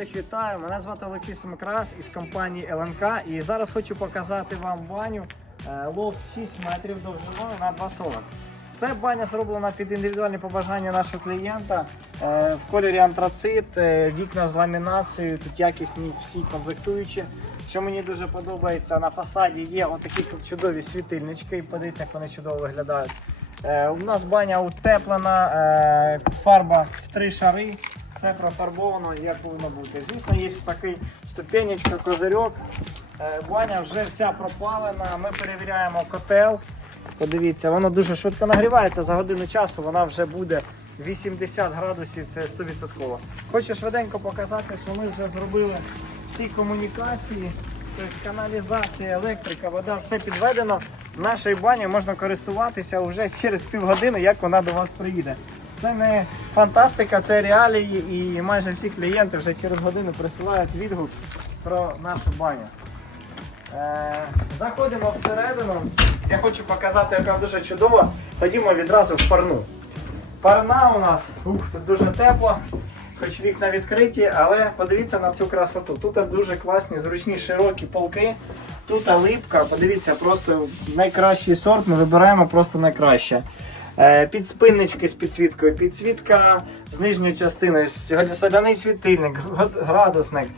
Всіх вітаю! Мене звати Олексій Семикрас із компанії ЛНК. І зараз хочу показати вам баню е, лофт 6 метрів довжиною на 2,40. Це баня зроблена під індивідуальні побажання нашого клієнта е, в кольорі антрацит, е, вікна з ламінацією, тут якісні всі комплектуючі. Що мені дуже подобається, на фасаді є отакі чудові світильнички, і подивіться, як вони чудово виглядають. У нас баня утеплена, фарба в три шари, все профарбовано, як повинно бути. Звісно, є такий ступенечка, козирьок. Е, баня вже вся пропалена. Ми перевіряємо котел. Подивіться, воно дуже швидко нагрівається. За годину часу вона вже буде 80 градусів, це 100%. Хочу швиденько показати, що ми вже зробили всі комунікації. Тобто каналізація, електрика, вода, все підведено. Нашою баню можна користуватися вже через півгодини, як вона до вас приїде. Це не фантастика, це реалії, і майже всі клієнти вже через годину присилають відгук про нашу баню. Е, заходимо всередину. Я хочу показати, яка дуже чудова. Ходімо відразу в парну. Парна у нас ух, тут дуже тепло, хоч вікна відкриті, але подивіться на цю красоту. Тут дуже класні, зручні, широкі полки. Тут липка, подивіться, просто найкращий сорт. Ми вибираємо просто найкраще. Е, Підспиннички з підсвіткою, підсвітка з нижньої частини, соляний світильник, градусник.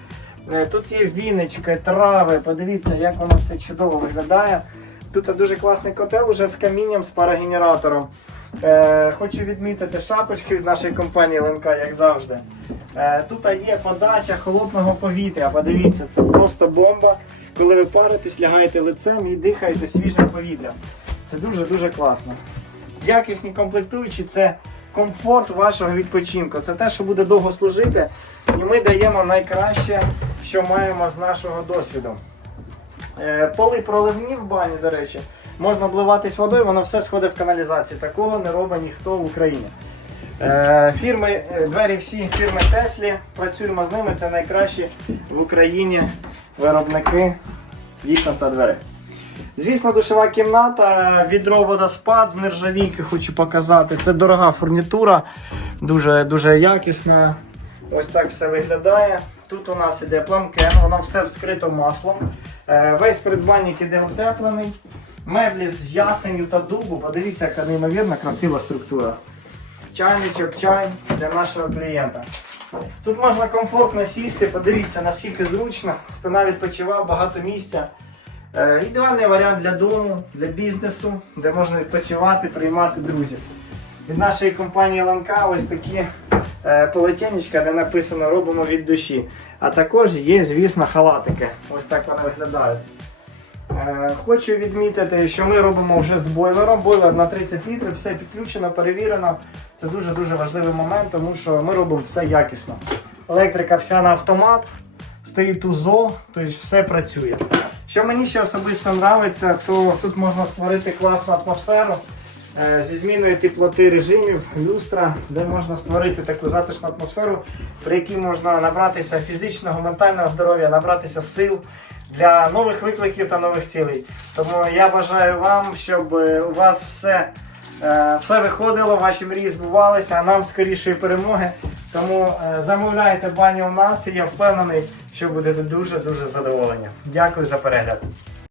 Е, Тут є віночки, трави. Подивіться, як воно все чудово виглядає. Тут дуже класний котел уже з камінням, з парогенератором. Е, хочу відмітити шапочки від нашої компанії ЛНК, як завжди. Тут є подача холодного повітря. Подивіться, це просто бомба. Коли ви паритесь, лягаєте лицем і дихаєте свіже повітря. Це дуже-дуже класно. Якісні комплектуючі це комфорт вашого відпочинку. Це те, що буде довго служити. І ми даємо найкраще, що маємо з нашого досвіду. Е, Поли проливні в бані, до речі, можна обливатись водою, воно все сходить в каналізацію. Такого не робить ніхто в Україні. Е, Фірми, е, двері всі фірми Теслі, працюємо з ними, це найкращі в Україні виробники вікон та дверей. Звісно, душова кімната, відро водоспад з нержавійки хочу показати. Це дорога фурнітура, дуже, дуже якісна. Ось так все виглядає. Тут у нас іде пламкен, воно все вскрито маслом. Е, Весь придбанник іде утеплений. Меблі з ясеню та дубу. Подивіться, яка неймовірна красива структура. Чайничок, чай для нашого клієнта. Тут можна комфортно сісти, подивіться, наскільки зручно, спина відпочиває, багато місця. Е, ідеальний варіант для дому, для бізнесу, де можна відпочивати, приймати друзів. Від нашої компанії Ланка ось такі е, полотенечка, де написано робимо від душі. А також є, звісно, халатики. Ось так вони виглядають. Е, Хочу відмітити, що ми робимо вже з бойлером. Бойлер на 30 літрів, все підключено, перевірено. Це дуже-дуже важливий момент, тому що ми робимо все якісно. Електрика вся на автомат, стоїть УЗО, тобто все працює. Що мені ще особисто подобається, то тут можна створити класну атмосферу е, зі зміною теплоти режимів, люстра, де можна створити таку затишну атмосферу, при якій можна набратися фізичного, ментального здоров'я, набратися сил для нових викликів та нових цілей. Тому я бажаю вам, щоб е, у вас все, е, все виходило, ваші мрії збувалися, а нам скорішої перемоги. Тому е, замовляйте баню у нас і я впевнений, що будете дуже-дуже задоволені. Дякую за перегляд.